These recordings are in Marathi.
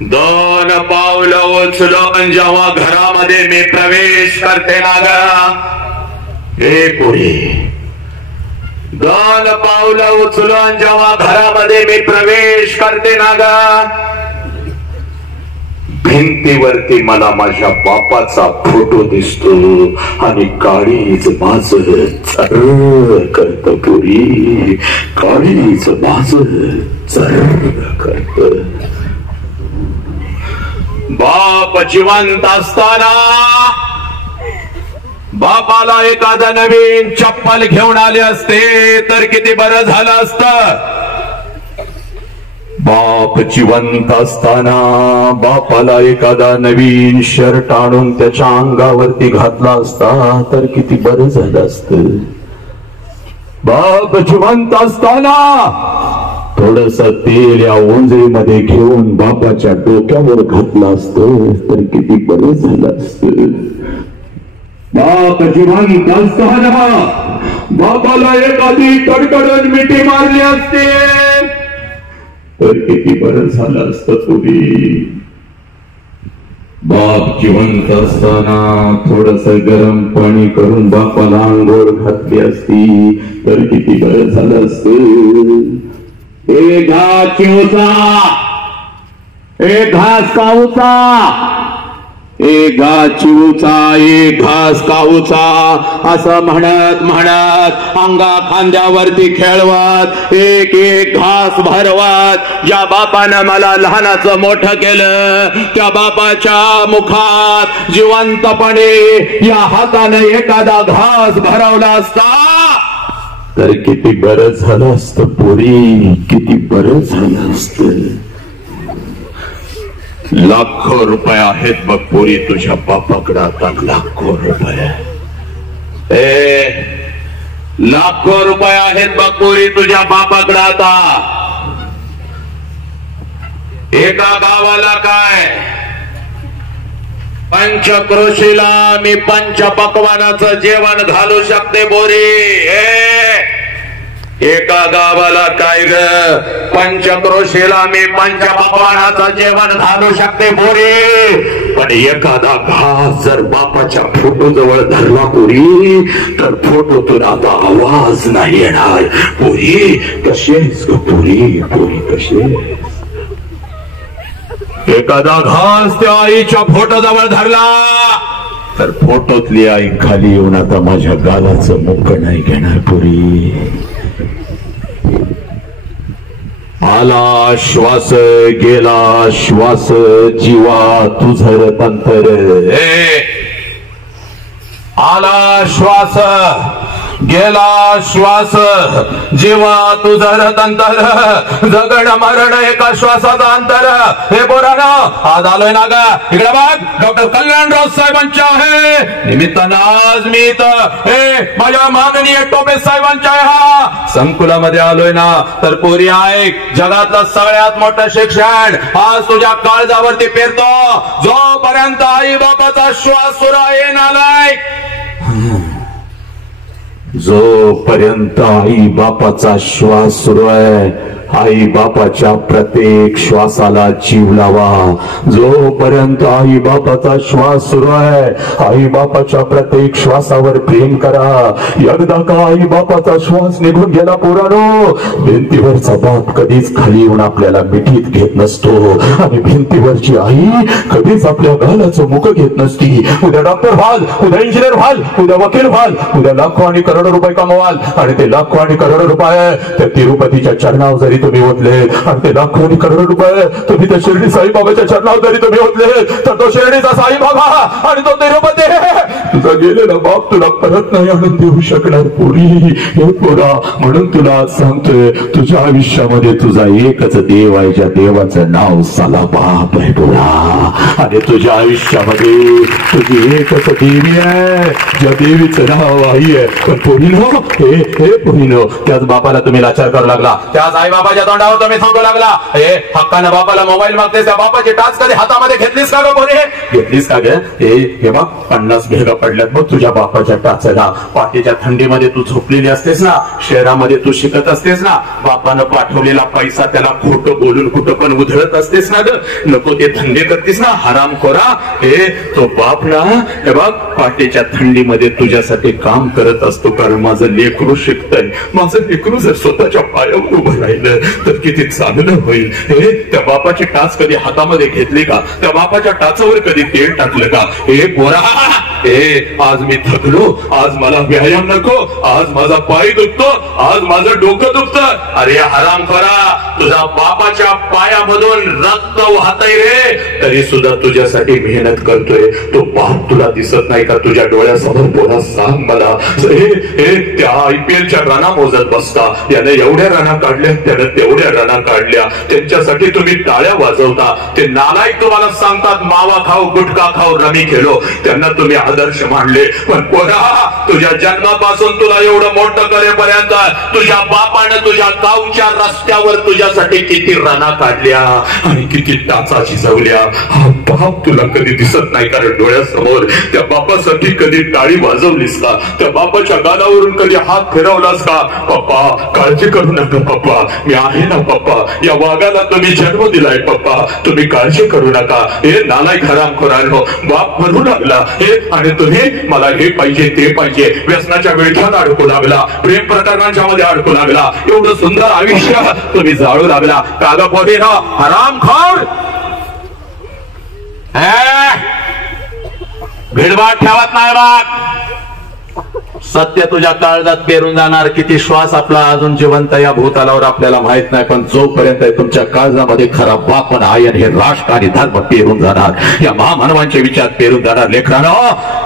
दोन पावलं उचलून जेव्हा घरामध्ये मी प्रवेश करते ना ग हे पुढे, दोन पावलं उचलून जेव्हा घरामध्ये मी प्रवेश करते ना ग, भिंतीवरती मला माझ्या बापाचा फोटो दिसतो आणि काळीच माझ चर करत पुरी, काळीच माझ चर करत. बाप जिवंत असताना बापाला एखादा नवीन चप्पल घेऊन आले असते तर किती बरं झालं असतं. बाप जिवंत असताना बापाला एखादा नवीन शर्ट आणून त्याच्या अंगावरती घातला असता तर किती बरं झालं असतं. बाप जिवंत असताना थोडस तेल या ओंजळीमध्ये घेऊन बापाच्या डोक्यावर घातलं असतं तर किती बरं झालं असतं. बाप जिवंत असताना बापाला एखादी कडकडून मिठी मारली असते तर किती बरं झालं असतं पूर्वी. बाप जिवंत असताना थोडस गरम पाणी करून बापाला अंघोळ घातली असती तर किती बरं झालं असतं. ए घास चिवचा, ए घास काऊचा, ए घास चिवचा, ए घास काऊचा असं म्हणत म्हणत अंगा खांद्यावरती खेळवत एक एक घास भरवत ज्या बापानं मला लहानाचं मोठं केलं त्या बापाच्या मुखात जिवंतपणे या हाताने एखादा घास भरवला असता तर किती बरं झालं असतं पोरी, किती बरं झालं असतं. लाखो रुपये आहेत बघ पोरी तुझ्या बापाकडे आता, लाखो रुपये, लाखो रुपये आहेत बघ पोरी तुझ्या बापाकडे आता. एका गावाला काय पंचक्रोशीला मी पंचपक्वानाचं जेवण घालू शकते बोरी. एका गावाला काय ग पंचक्रोशीला मी पंचपक्वानाचं जेवण घालू शकते बोरी, पण एखादा घास जर बापाच्या फोटो जवळ धरला पोरी तर फोटोतून आता आवाज नाही येणार. पोरी कशीच ग पोरी, पोरी कशी. एखादा घास त्या आईच्या फोटो जवळ धरला तर फोटोतली आई खाली येऊन आता माझ्या गालाचं मुख नाही घेणार पुरी. आला श्वास गेला श्वास जीवा तुझर तंतर, आला श्वास गेला श्वास जीवा तुझर तंतर, जगण मरण एका श्वासाचा अंतर. हे बोराना आज आलोय ना ग इकडे बघ डॉक्टर कल्याणराव साहेबांच्या आहे निमित्तानं आज मी इथं माझ्या माननीय टोपे साहेबांच्या हा संकुलामध्ये आलोय ना तर पोरी ऐक, जगातलं सगळ्यात मोठं शिक्षण आज तुझ्या काळजावरती पेरतो जोपर्यंत आई बापाचा श्वास सुरू आहे नालायक. जोपर्यंत आई बापाचा श्वास सुरू आहे आई बापाच्या प्रत्येक श्वासाला जीव लावा. जोपर्यंत आई बापाचा श्वास सुरू आहे आई बापाच्या प्रत्येक श्वासावर प्रेम करा. एकदा का आई बापाचा श्वास निघून गेला पोरानो, भिंतीवरचा बाप कधीच खाली येऊन आपल्याला मिठीत घेत नसतो आणि भिंतीवरची आई कधीच आपल्या गालाचं मुख घेत नसती. उद्या डॉक्टर व्हाल, उद्या इंजिनियर व्हाल, उद्या वकील व्हाल, उद्या लाखो आणि करोडो रुपये कमवाल आणि ते लाखो आणि करोडो रुपये त्या तिरुपतीच्या चरणावर जरी तुम्ही ओतले आणि ते लाखो आणि करोडो रुपये तुम्ही त्या शिर्डी साईबाबाच्या चरणावर जरी तुम्ही ओतले तर तो शिर्डीचा साईबाबा आणि तो तिरुपती तुझा गेलेला बाप तुला परत नाही आणून देऊ शकणार पोरी. हे पोरा म्हणून तुला सांगतोय तुझ्या आयुष्यामध्ये तुझा एकच देव आहे ज्या देवाचं नाव साला बाप आहे पोरा. आणि तुझ्या आयुष्यामध्ये तुझी एकच देवी आहे ज्या देवीचं नाव आई आहे. पण पोरीनो हे पोरीनो त्याच बापाला तुम्ही लाचार करू लागला, त्याच आई बाबा बापाच्या तोंडावर तुम्ही सांगू लागला, हे हक्कानं बापाला मोबाईल मागतेस, त्या बापाची टाच कधी हातामध्ये घेतलीस का ग पोरी? घेतलीस का ग? हे बघ 50 भेगा पडल्यात बघ तुझ्या बापाच्या टाचला. पाठीच्या थंडीमध्ये तू झोपलेली असतेस ना, शहरामध्ये तू शिकत असतेस ना, बापानं पाठवलेला पैसा त्याला खोटं बोलून कुठं पण उधळत असतेस ना ग. नको ते धंदे करतेस ना हरामखोरा. हे तो बाप ना, हे बघ पाठीच्या थंडीमध्ये तुझ्यासाठी काम करत असतो, कारण माझं लेकरू शिकतंय. माझं लेकरू जर स्वतःच्या पायावर उभं राहिलं तर किती चांगलं होईल. हे त्या बापाची टाच कधी हातामध्ये घेतली का? त्या बापाच्या टाचावर कधी तेल टाकलं का? हे पोरा, हे आज मी थकलो, आज मला व्यायाम नको, आज माझा पाय दुखतो, आज माझं डोकं दुखतं. अरे हरामखोरा, तुझा बापाच्या पायामधून रक्त वाहतय रे, तरी सुद्धा तुझ्यासाठी मेहनत करतोय. तो बाप तुला दिसत नाही का तुझ्या डोळ्यासमोर? पोरा सांग मला. त्या IPLच्या राणा मोजत बसता, याने एवढ्या राणा काढल्या, त्याने तेवढ्या राणा काढल्या, त्यांच्यासाठी तुम्ही टाळ्या वाजवता. ते नालायक तुम्हाला सांगतात मावा खाऊ, गुटखा खाऊ, रमी खेळो, त्यांना तुम्ही आदर्श मानले. पण पोरा, तुझ्या जन्मापासून तुला एवढं मोठं करेपर्यंत तुझ्या बापानं तुझ्या गावच्या रस्त्यावर तुझ्यासाठी किती राणा काढल्या आणि किती टाचा शिजवल्या. हा बाप तुला कधी दिसत नाही, कारण डोळ्यासमोर त्या बापासाठी कधी टाळी वाजवलीस का? त्या बापाच्या गालावरून कधी हात फिरवलास का? पप्पा काळजी करू नका पप्पा, मी आहे ना पप्पा. या वाघाला तुम्ही जन्म दिलाय पप्पा, तुम्ही काळजी करू नका. हे नालायक हरामखोरांनो, बाप म्हणू लागला हे, आणि तुम्ही मला हे पाहिजे ते पाहिजे, व्यसनाच्या विळख्यात अडकू लागला, प्रेम प्रकरणांच्या मध्ये अडकू लागला, एवढं सुंदर आयुष्य तुम्ही जाळू लागला. कागा पोटी ना हरामखोर, भिडभाड ठेवत नाही बाप. सत्य तुझ्या काळजात पेरून जाणार. किती श्वास आपला अजून जिवंत या भूतालावर आपल्याला माहित नाही, पण जोपर्यंत तुमच्या काळजामध्ये खरा बाप आणि आयन हे राष्ट्र आणि धर्म पेरून जाणार, या महामानवांचे विचार पेरून जाणार. लेकरांनो,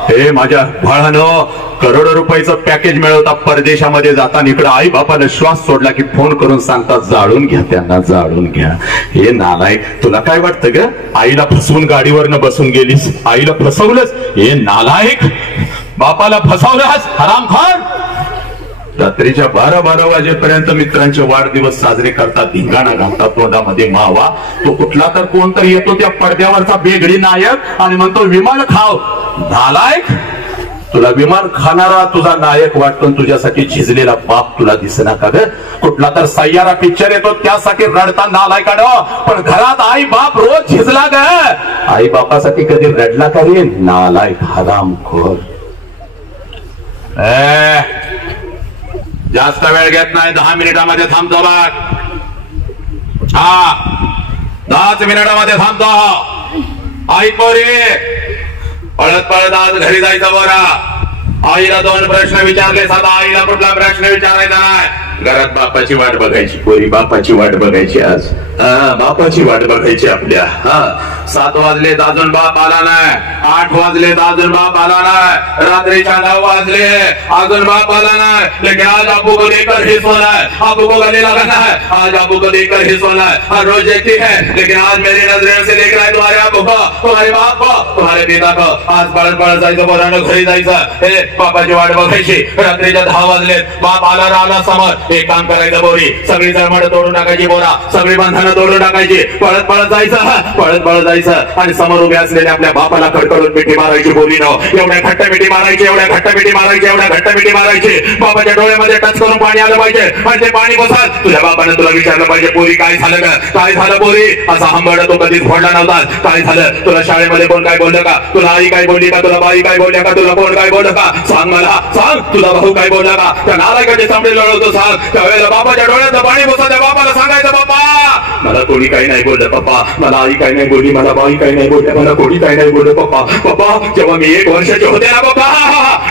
हे माझ्या बाळांनो, करोडो रुपयाचं पॅकेज मिळवता परदेशामध्ये जाताना इकडे आई बापाने श्वास सोडला की फोन करून सांगतात जाळून घ्या, त्यांना जाळून घ्या. हे नालायक, तुला काय वाटतं ग? आईला फसवून गाडीवरनं बसून गेलीस, आईला फसवलंस. हे नालायक, बापाला फसवलंस हरामखोर. रात्रीच्या 12-12 वाजेपर्यंत मित्रांचे वाढदिवस साजरे करतात, धिंगाणा घालतात, तोंडामध्ये मावा. तो कुठला तर कोणतरी येतो त्या पडद्यावरचा बेगडी नायक आणि म्हणतो विमान खाव. नालायक, तुला विमान खाणारा तुझा नायक वाटतो, तुझ्यासाठी झिजलेला बाप तुला दिसेना का ग? कुठला तर सय्यारा पिक्चर येतो त्यासाठी रडता नालायकानं, पण घरात आई बाप रोज झिजला ग. आई बापासाठी कधी रडला का रे? नालायक हरामखोर. जास्त वेळ घेत नाही, 10 मिनिटामध्ये थांबतो बघ. हा 10 मिनिटामध्ये थांबतो. आई पोरी, पळत पळत आज घरी जायचं बरं. आईला 2 प्रश्न विचारले, साधा आईला कुठला प्रश्न विचारायचा नाही. घरात बापाची वाट बघायची, पोरी बापाची वाट बघायची. आज बापाची वाट बघायची आपल्या. 7 वाजलेत अजून बाप आला नाही, 8 वाजलेत अजून बाप आला नाही, रात्रीच्या 9 वाजले अजून बाप आला नाही. लेकिन आज आपको को लेकर ही सोना है, आपको को गले लगाना है, आज आपको को लेकर ही सोना है. हर रोज देखती है, लेकिन आज मेरी नजरें से देख रहा है तुम्हारे आपको को, तुम्हारे बाप को, तुम्हारे पिता को. आज पळत पळत जायचं, पोरांनो घरी जायचं. हे बापाची वाट बघायची. रात्रीच्या 10 वाजलेत, बाप आला राहिला समोर. एक काम करायचं बोरी, सगळी जळमड तोडून टाकायची, बोला सगळी बंधनं तोडून टाकायची. पळत पळत जायचं, पळत पळत जायचं आणि समोर उभे असलेल्या आपल्या बापाला कडकडून मिठी मारायची. बोलीनो एवढ्या घट्ट मिठी मारायची, एवढ्या घट्ट मिठी मारायची, एवढ्या घट्ट मिठी मारायची. बाबाच्या डोळ्यामध्ये टच करून पाणी आलं पाहिजे आणि ते पाणी बसत तुझ्या बापाने तुला विचारलं पाहिजे, पोरी काय झालं का? काय झालं पोरी? असा हंबड तो कधीच फोडला नव्हता. काय झालं? तुला शाळेमध्ये कोण काय बोललं का? तुला आई काय बोलली का? तुला बाई काय बोलल्या का? तुला कोण काय बोललं का? सांग मला, सांग. तुला भाऊ काय बोलला का? त्या नालायकाचे चामडे लढवतो सांग. त्यावेळेला बापाच्या डोळ्यात पाणी बसत त्या बापाला सांगायचं, बापा मला कोणी काही नाही बोललं पप्पा, मला आई काही नाही बोलली, मला बाई काही नाही बोलल्या, मला कोणी काही नाही बोललं पप्पा. पप्पा जेव्हा मी 1 वर्षाचे होते ना पप्पा,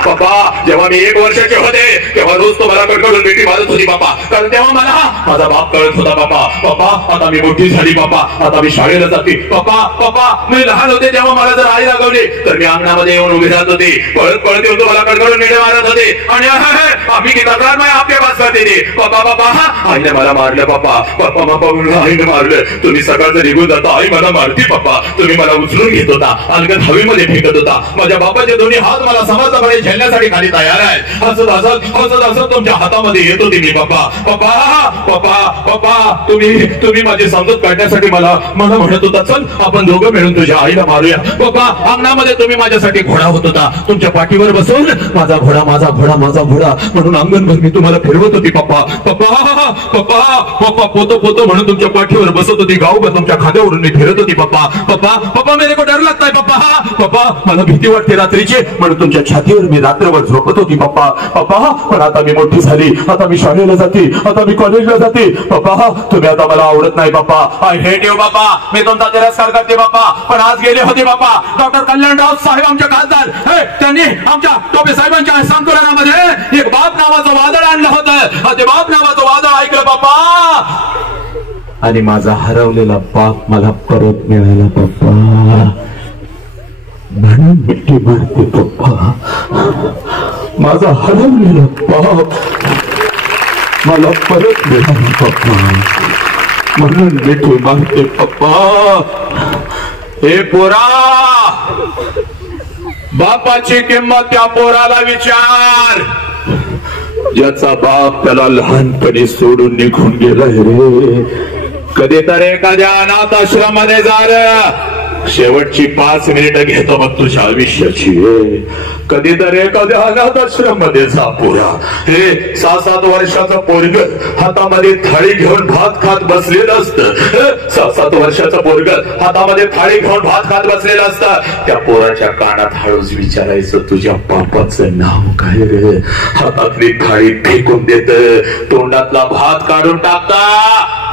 पप्पा जेव्हा मी 1 वर्षाचे होते तेव्हा रोज तो मला कडकडून मिठी मारत होती पप्पा, कारण तेव्हा मला माझा बाप कळत होता पप्पा. पप्पा आता मी मोठी झाली पप्पा, आता मी शाळेला जाते पप्पा. पप्पा मी लहान होते तेव्हा मला जर आई लागवली तर मी अंगणामध्ये येऊन उभी राहत होती, पळत पळत येऊन मला कडकडून मिठी मारत होते आणि आम्ही की तक्रार नाही आपल्या पास करते ती. पप्पा पप्पा आईने मला मारलं पप्पा, पप्पा पप्पा आईने मारलं. तुम्ही सकाळचं निघून जाता, आई मला मारती पप्पा. तुम्ही मला उचलून घेत होता, अलगद हवेमध्ये फेकत होता. माझ्या बापाचे दोन्ही हात मला समाजामध्ये खेळण्यासाठी खाली तयार आहे. हसत हसत हसत हसत तुमच्या हातामध्ये येत होती मी. पप्पा पप्पा पप्पा पप्पा तुम्ही माझी समजूत काढण्यासाठी मला म्हणत होता, चल आपण दोघं मिळून तुझ्या आईला मारूया. पप्पा अंगणामध्ये तुम्ही माझ्यासाठी घोडा होत होता. तुमच्या पाठीवर बसून माझा घोडा माझा घोडा माझा घोडा म्हणून अंगणभर मी तुम्हाला फिरवत होती. पप्पा पप्पा पप्पा पप्पा पोतो पोतो म्हणून तुमच्या पाठीवर बसत होती. गावभर तुमच्या खांद्यावरून मी फिरत होती. पप्पा पप्पा पप्पा मेरे को डर लगता है. पप्पा पप्पा मला भीती वाटते रात्रीची म्हणून तुमच्या छातीवर मी रात्रभर झोपत होती. पप्पा पप्पा पण आता मी मोठी झाली. आता मी शाळेला जाते. आता मी कॉलेजला जाते. पप्पा तुम्ही आता मला आवडत नाही. पप्पा आय हेट यू. पप्पा मी तुमचा तिरस्कार करते. पप्पा पण आज गेले होते. पप्पा डॉक्टर कल्याणराव साहेब आमचे खासदार त्यांनी आमच्या टोपे साहेबांच्या संकलनामध्ये एक बाप नावाचं वादळ आणलं होतं. ते बाप नावाचं वादळ ऐकलं पप्पा आणि माझा हरवलेला बाप मला परत मिळाला. पप्पा म्हणून मिठी मारते. पप्पा माझा हरवलेला बाप मला परत मिळाला. पप्पा म्हणून मिठी मारते. पप्पा हे पोरा बापाची किंमत त्या पोराला विचार ज्याचा बाप त्याला लहानपणी सोडून निघून गेलाय रे. कधीतरी एखाद्या अनाथ आश्रमामध्ये जा रे. शेवटची 5 मिनिटं घेतो मग तुझ्या आयुष्याची. कधीतरी एखाद्या अनाथ आश्रम मध्ये जा पोरा. हे 6-7 वर्षाचं पोरग हातामध्ये थाळी घेऊन भात खात बसलेलं असतं. 6-7 वर्षाचं पोरग हातामध्ये थाळी घेऊन भात खात बसलेलं असतं. त्या पोराच्या कानात हळूच विचारायचं तुझ्या बापाचं नाव काय रे. हातातली थाळी फेकून देत तोंडातला भात काढून टाकता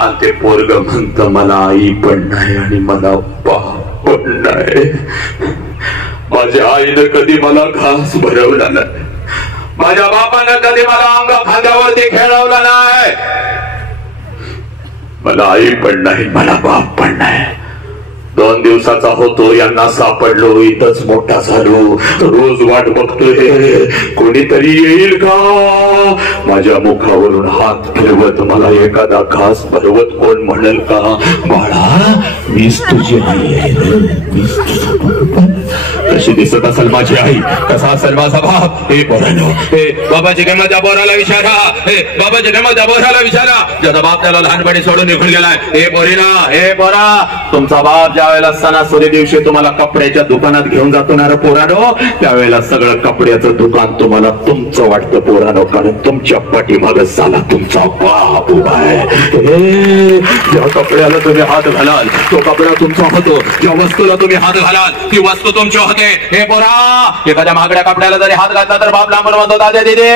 आणि ते पोरग म्हणत मला आई पण नाही आणि मला बाप पण नाही. माझ्या आईनं कधी मला घास भरवला नाही. माझ्या बापानं कधी मला अंग खांद्यावरती खेळवला नाही. मला आई पण नाही मला बाप पण नाही. 2 दिवसाचा होतो यांना सापडलो. इथंच मोठा झालो. रोज वाट बघतोय कोणीतरी येईल का माझ्या मुखावरून हात फिरवत मला एखादा घास भरवत कोण म्हणेल का बाळा मीच तुझी आई आहे. मीच तुझा कशी दिसत असेल माझी आई. कसा असेल माझा बाप. हे पोरांनो हे बाबाची किंमत त्या पोराला विचारा. हे बाबाची किंमत त्या पोराला विचारा ज्याचा बाप त्याला लहानपणी सोडून निघून गेलाय. हे पोरीना हे पोरा तुमचा बाप ज्या वेळेला सणासुदी दिवशी तुम्हाला कपड्याच्या दुकानात घेऊन जातो ना रे पोरानो त्यावेळेला सगळं कपड्याचं दुकान तुम्हाला तुमचं वाटतं पोरानो. कारण तुमच्या पाठीमागे साला तुमचा बाप उभा आहे. ज्या कपड्याला तुम्ही हात घालाल तो कपडा तुमचा होतो. ज्या वस्तूला तुम्ही हात घालाल ती वस्तू तुमची होते. हे पोरा एखाद्या महागड्या कपड्याला जरी हात घातला तर बाप लांबून म्हणतो दादा दिदे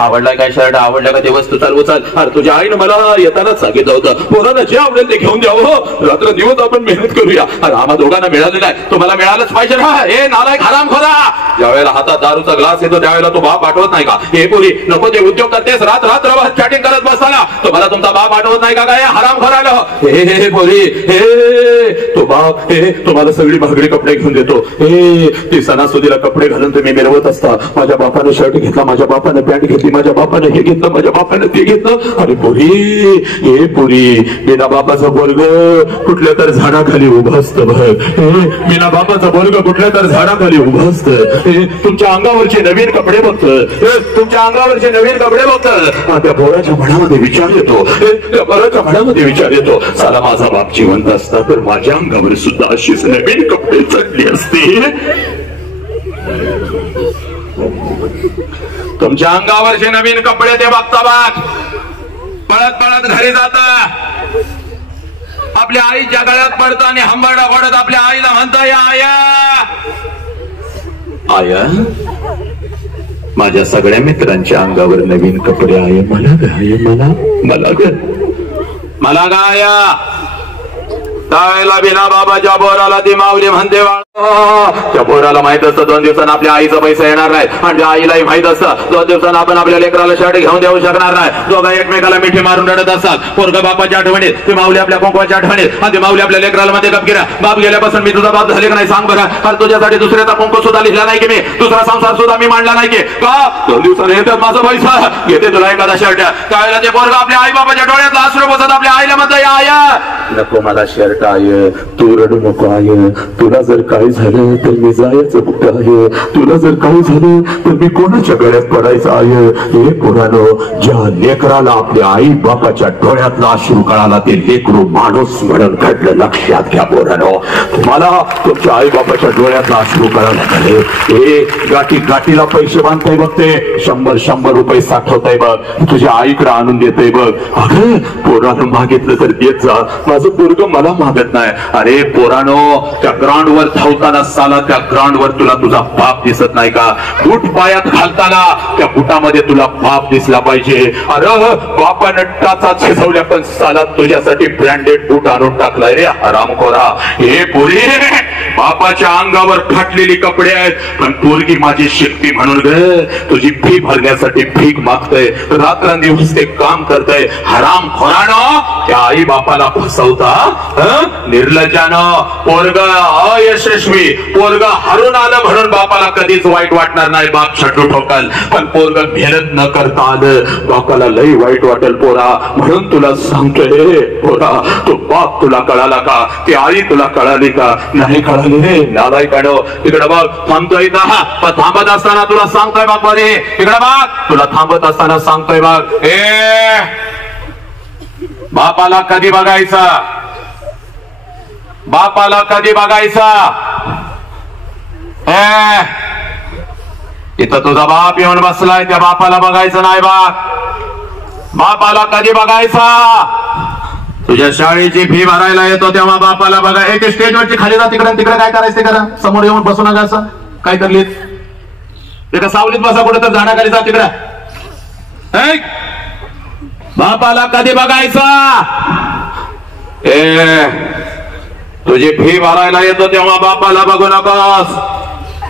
आवडलाय काय शर्ट आवडलं का ते वस्तू चालवू चाल. अरे तुझ्या आईनं मला येतानाच सांगितलं होतं पोरांना जे आवडेल ते घेऊन द्यावं. रात्र दिवस आपण मेहनत करूया. अरे आम्हा दोघांना मिळालेला आहे तुम्हाला मिळालंच पाहिजे ना. हे नालायक हरामखोरा ज्या वेळेला हातात दारूचा ग्लास येतो त्यावेळेला तो बाप आठवत नाही का. हे पोरी नको ते उद्योग करतेस रात्रभर चॅटिंग करत बसताना तुम्हाला तुमचा बाप आठवत नाही का काय हरामखोराला. हे पोरी हे तो बाप हे तुम्हाला सगळी महागडी कपडे घेऊन देतो. हे ती सणासुदीला कपडे घालून तुम्ही मिरवत असता. माझ्या बापाने शर्ट घेतला माझ्या बापाने पॅन्ट घेतली माझ्या बापाने हे घेतलं माझ्या बापाने ते घेतलं. अरे पोरी हे पोरी बिना बापाचं पोरग कुठल्या तर झाडाखाली उभं असतं बघ. बिना बापाचं पोरग कुठल्या तर झाडाखाली उभं असतं. तुमच्या अंगावरचे नवीन कपडे बघतं. तुमच्या अंगावरचे नवीन कपडे बघतं. त्या पोराच्या मनामध्ये विचार येतो. त्या पोराच्या मनामध्ये विचार येतो साला माझा बाप जिवंत असता तर माझ्या अंगावर सुद्धा अशीच नवीन कपडे चढली असते. तुमच्या अंगावरचे नवीन कपडे ते बघता बाग पळत पळत घरी जात आपल्या आईच्या गळ्यात पडतं आणि हंबरडा फोडत आपल्या आईला म्हणता या आया आया माझ्या सगळ्या मित्रांच्या अंगावर नवीन कपडे आहे. मला गाय मला मला ग मला गाया. त्यावेळेला बिना बाबाच्या बोराला ती माऊली म्हणते त्या पोराला माहित असतं 2 दिवसांना आपल्या आईचा पैसा येणार नाही आणि आईलाही माहित असतं 2 दिवसांना आपण आपल्या लेकराला शर्ट घेऊन देऊ शकणार नाही. दोघं एकमेकाला मिठी मारून रडत असतात. पोरगा बापाच्या आठवणीत ती माऊली आपल्या कुंकवाच्या आठवणीत आणि ती माऊली आपल्या लेकराला मध्ये गपगिरा बाप गेल्यापासून मी तुझा बाप झाले का नाही सांग बरं. कारण तुझ्यासाठी दुसऱ्याचा कुंकू सुद्धा लिहिला नाही की मी दुसरा संसार सुद्धा मी मांडला नाही की का 2 दिवसांनी येतात माझा पैसा घेते तुला एखादा शर्ट. त्यावेळेला ते पोरगा आपल्या आई बापाच्या डोळ्यातला अश्रू बसत आपल्या आईला म्हणतो या आया नको मला शर्ट आहे, तू रडू नको आहे. तुला जर काही झालं तर मी जायचं कुठं आहे, तुला जर काही झालं तर मी कोणाच्या गळ्यात पडायचं आहे. हे पोरानो, ज्या लेकराला आपल्या आई बापाच्या डोळ्यातला अश्रू कळाला ते लेकरू माणूस म्हणून घडलं. लक्षात घ्या पोरानो, मला तुमच्या आई बापाच्या डोळ्यातला अश्रू कळाला झाले. हे गाठीला पैसे बांधताय बघ, ते 100 रुपये साठवताय बघ, तुझ्या आईकडे आणून देतय बघ. अगं पोरानं मागितलं तर देत जा, माझं पोरग मला मागत नाही. अरे पोरानो, त्या ग्राउंडवर धावताना साला त्या ग्राउंडवर तुला तुझा बाप दिसत नाही का? बूट पायात घालताना त्या बुटामध्ये तुला बाप दिसला पाहिजे. अरे बापानं टाचा झिजवल्या पण साला तुझ्यासाठी ब्रँडेड बूट आणून टाकलाय रे हरामखोरा. हे पोरी, बापाच्या अंगावर फाटलेली कपडे आहेत पण पोरगी माझी शिकती म्हणून ग तुझी फी भरण्यासाठी भीक मागतय, रात्रंदिवस ते काम करतय. हरामखोरानं त्या आई बापाला फसवता, निर्लज्जानं. पोरग अयशस्वी, पोरग हरून आलं म्हणून बापाला कधीच वाईट वाटणार नाही, बाप छटू ठोकल. पण पोरग मेहनत न करता आलं बापाला लई वाईट वाटेल पोरा. म्हणून तुला सांगतोय पोरा, तो बाप तुला कळाला का? ती आई तुला कळाली का? नाही कळाली रे नालायकानो. इकडे बघ, थांबतोय ना, पण थांबत असताना तुला सांगतोय बाप रे, इकडे बघ, तुला थांबत असताना सांगतोय बघ. बापाला कधी बघायचा, बापाला कधी बघायचा? इथं तुझा बाप येऊन बसलाय, त्या बापाला बघायचं नाही बा. बापाला कधी बघायचा? तुझ्या शाळेची फी भरायला येतो तेव्हा बापाला बघा. एक स्टेजवरची खाली जा, तिकडे तिकडे काय करायचं ते करा, समोर येऊन बसू नका. असं काय करलीत? एका सावलीत बसा, कुठे तर झाडाखाली जा तिकडे. बापाला कधी बघायचा? तुझी फी भरायला येतो तेव्हा बापाला बघू नकोस.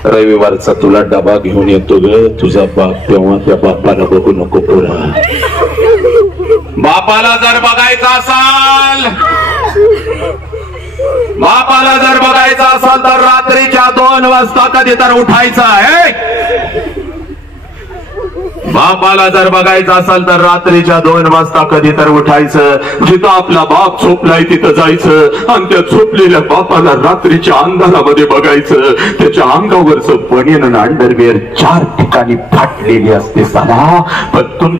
रविवारचा तुला डबा घेऊन येतो ग तुझा बाप, तेव्हा त्या बापाला बघू नको पोरा. बापाला जर बघायचा असाल, बापाला जर बघायचा असाल तर रात्रीच्या 2 वाजता कधी तर उठायचं आहे. बापाला जर बघायचं असेल तर रात्रीच्या 2 वाजता कधी तर उठायचं. जिथं आपला बाप झोपलाय तिथं जायचं आणि त्या झोपलेल्या बापाला रात्रीच्या अंधारामध्ये बघायचं. त्याच्या अंगावरचं बनियन आणि अंडरवेअर 4 ठिकाणी फाटलेली असते साला, पण